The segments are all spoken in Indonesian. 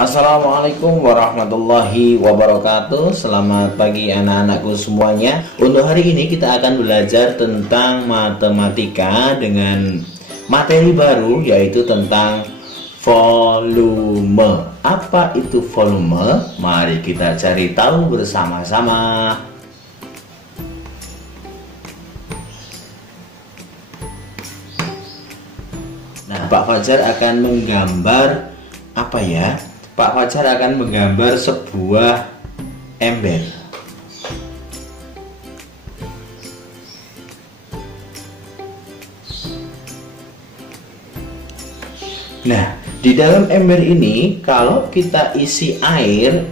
Assalamualaikum warahmatullahi wabarakatuh. Selamat pagi anak-anakku semuanya. Untuk hari ini kita akan belajar tentang matematika dengan materi baru, yaitu tentang volume. Apa itu volume? Mari kita cari tahu bersama-sama. Nah, Pak Fajar akan menggambar apa ya? Pak Fajar akan menggambar sebuah ember. Nah, di dalam ember ini kalau kita isi air,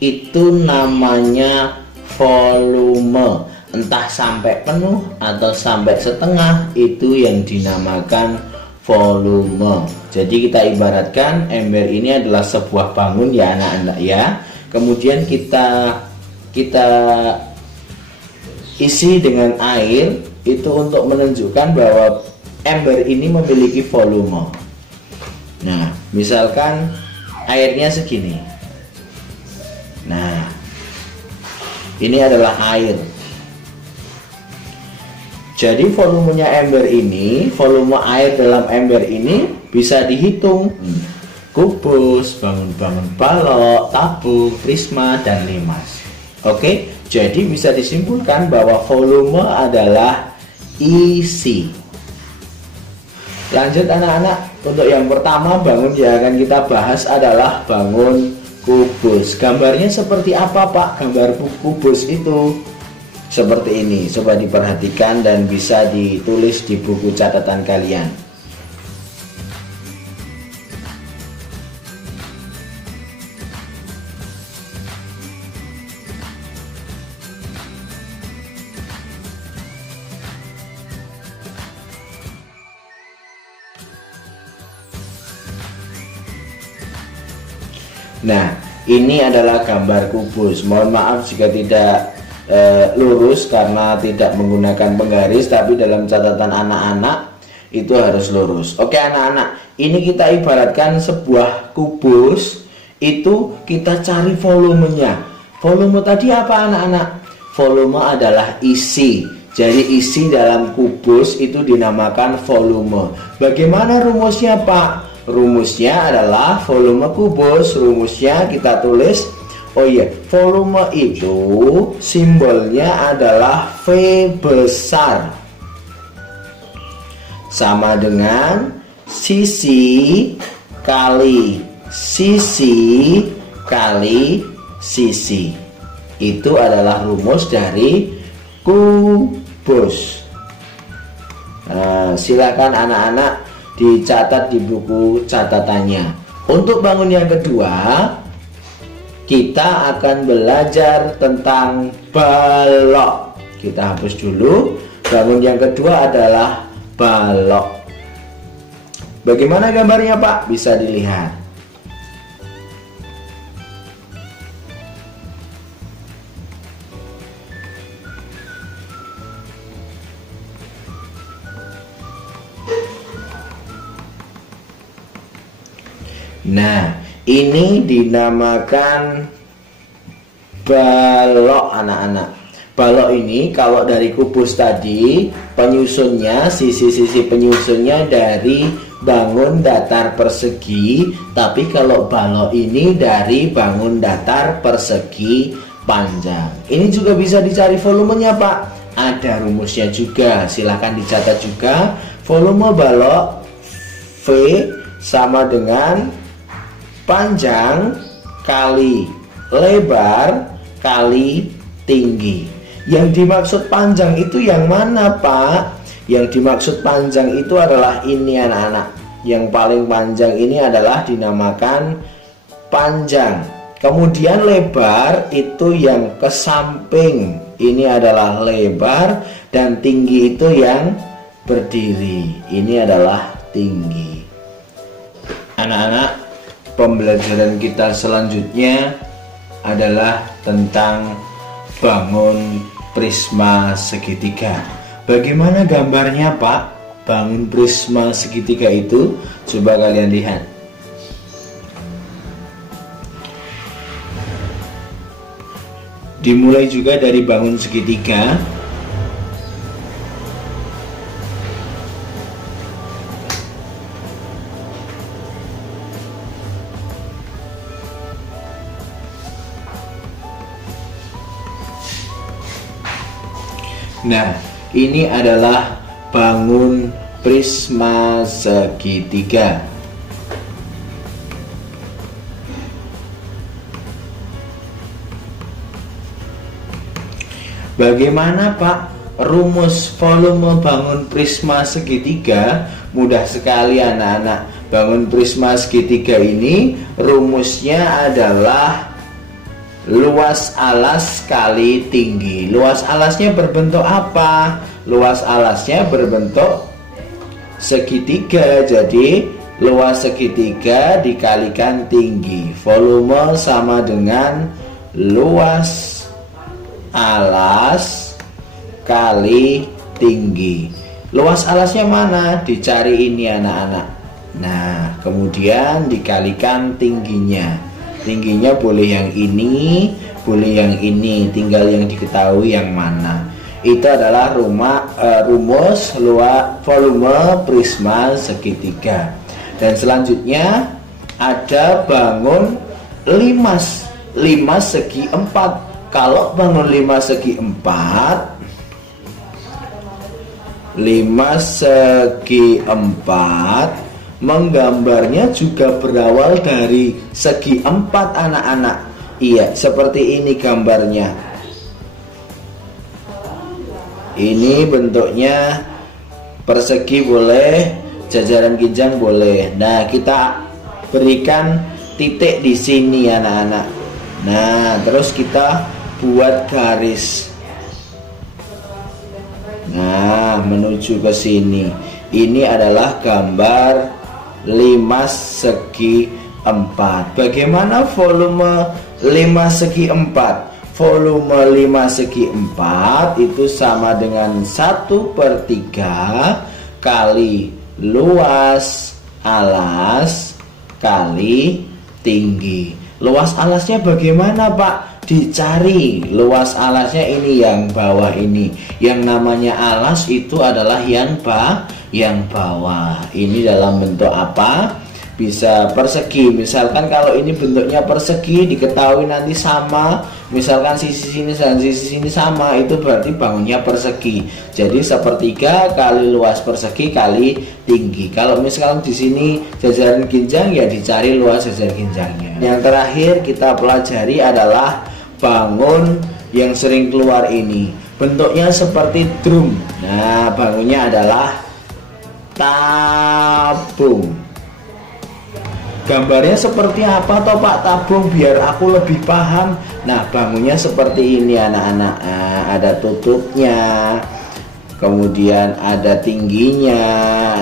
itu namanya volume. Entah sampai penuh atau sampai setengah, itu yang dinamakan volume. Jadi kita ibaratkan ember ini adalah sebuah bangun ya anak-anak ya. Kemudian kita isi dengan air, itu untuk menunjukkan bahwa ember ini memiliki volume. Nah, misalkan airnya segini. Nah, ini adalah air. Jadi volumenya ember ini, volume air dalam ember ini bisa dihitung. Kubus, bangun-bangun balok, tabung, prisma, dan limas. Oke, jadi bisa disimpulkan bahwa volume adalah isi. Lanjut anak-anak, untuk yang pertama bangun yang akan kita bahas adalah bangun kubus. Gambarnya seperti apa Pak? Gambar kubus itu seperti ini, coba diperhatikan dan bisa ditulis di buku catatan kalian. Nah, ini adalah gambar kubus. Mohon maaf jika tidak lurus karena tidak menggunakan penggaris, tapi dalam catatan anak-anak itu harus lurus. Oke anak-anak, ini kita ibaratkan sebuah kubus, itu kita cari volumenya. Volume tadi apa anak-anak? Volume adalah isi. Jadi isi dalam kubus itu dinamakan volume. Bagaimana rumusnya Pak? Rumusnya adalah volume kubus. Rumusnya kita tulis, oh iya, volume itu simbolnya adalah V besar, sama dengan sisi kali sisi kali sisi. Itu adalah rumus dari kubus. Nah, silakan anak-anak dicatat di buku catatannya. Untuk bangun yang kedua, kita akan belajar tentang balok. Kita hapus dulu. Bangun yang kedua adalah balok. Bagaimana gambarnya Pak? Bisa dilihat. Nah, ini dinamakan balok anak-anak. Balok ini kalau dari kubus tadi, penyusunnya, sisi-sisi penyusunnya dari bangun datar persegi. Tapi kalau balok ini dari bangun datar persegi panjang. Ini juga bisa dicari volumenya Pak. Ada rumusnya juga, silahkan dicatat juga. Volume balok V sama dengan panjang kali lebar kali tinggi. Yang dimaksud panjang itu yang mana Pak? Yang dimaksud panjang itu adalah ini anak-anak. Yang paling panjang ini adalah dinamakan panjang. Kemudian lebar itu yang ke samping, ini adalah lebar. Dan tinggi itu yang berdiri, ini adalah tinggi. Anak-anak, pembelajaran kita selanjutnya adalah tentang bangun prisma segitiga. Bagaimana gambarnya Pak? Bangun prisma segitiga itu, coba kalian lihat. Dimulai juga dari bangun segitiga. Nah, ini adalah bangun prisma segitiga. Bagaimana Pak rumus volume bangun prisma segitiga? Mudah sekali anak-anak. Bangun prisma segitiga ini rumusnya adalah luas alas kali tinggi. Luas alasnya berbentuk apa? Luas alasnya berbentuk segitiga. Jadi luas segitiga dikalikan tinggi. Volume sama dengan luas alas kali tinggi. Luas alasnya mana? Dicari ini anak-anak. Nah, kemudian dikalikan tingginya. Tingginya boleh yang ini, boleh yang ini, tinggal yang diketahui yang mana. Itu adalah rumus volume prisma segitiga. Dan selanjutnya ada bangun 5 segi 4. Kalau bangun 5 segi 4, 5 segi 4 menggambarnya juga berawal dari segi 4 anak-anak. Iya, seperti ini gambarnya. Ini bentuknya persegi boleh, jajaran ginjang boleh. Nah, kita berikan titik di sini anak-anak. Nah, terus kita buat garis. Nah, menuju ke sini. Ini adalah gambar 5 segi 4. Bagaimana volume 5 segi 4? Volume 5 segi 4 itu sama dengan 1/3 kali luas alas kali tinggi. Luas alasnya bagaimana Pak? Dicari luas alasnya ini yang bawah ini. Yang namanya alas itu adalah yang bawah. Ini dalam bentuk apa? Bisa persegi. Misalkan kalau ini bentuknya persegi, diketahui nanti sama. Misalkan sisi sini dan sisi sini sama, itu berarti bangunnya persegi. Jadi 1/3 kali luas persegi kali tinggi. Kalau misalkan di sini jajaran ginjang, ya dicari luas jajaran ginjangnya. Yang terakhir kita pelajari adalah bangun yang sering keluar ini. Bentuknya seperti drum. Nah, bangunnya adalah tabung. Gambarnya seperti apa toh Pak tabung, biar aku lebih paham. Nah, bangunnya seperti ini anak-anak. Nah, ada tutupnya, kemudian ada tingginya.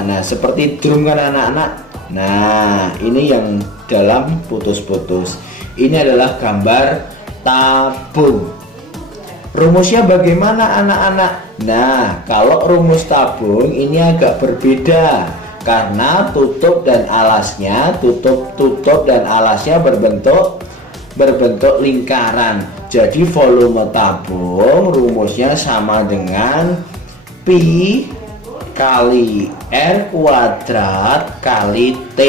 Nah, seperti drum kan anak-anak. Nah, ini yang dalam putus-putus. Ini adalah gambar tabung. Rumusnya bagaimana anak-anak? Nah, kalau rumus tabung ini agak berbeda karena tutup dan alasnya berbentuk lingkaran. Jadi volume tabung rumusnya sama dengan pi kali r kuadrat kali t.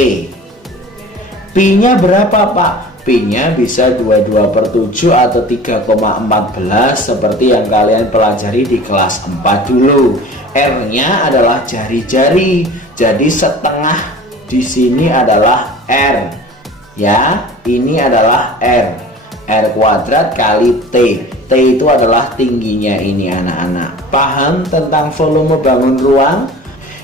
Pi-nya berapa Pak? Pi-nya bisa 22/7 atau 3,14 seperti yang kalian pelajari di kelas 4 dulu. R-nya adalah jari-jari. Jadi setengah di sini adalah R. Ya, ini adalah R. R kuadrat kali T. T itu adalah tingginya ini anak-anak. Paham tentang volume bangun ruang?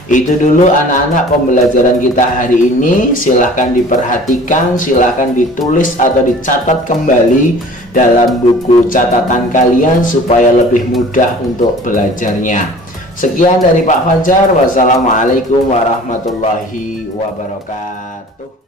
Itu dulu anak-anak pembelajaran kita hari ini. Silahkan diperhatikan, silahkan ditulis atau dicatat kembali dalam buku catatan kalian supaya lebih mudah untuk belajarnya. Sekian dari Pak Fajar. Wassalamualaikum warahmatullahi wabarakatuh.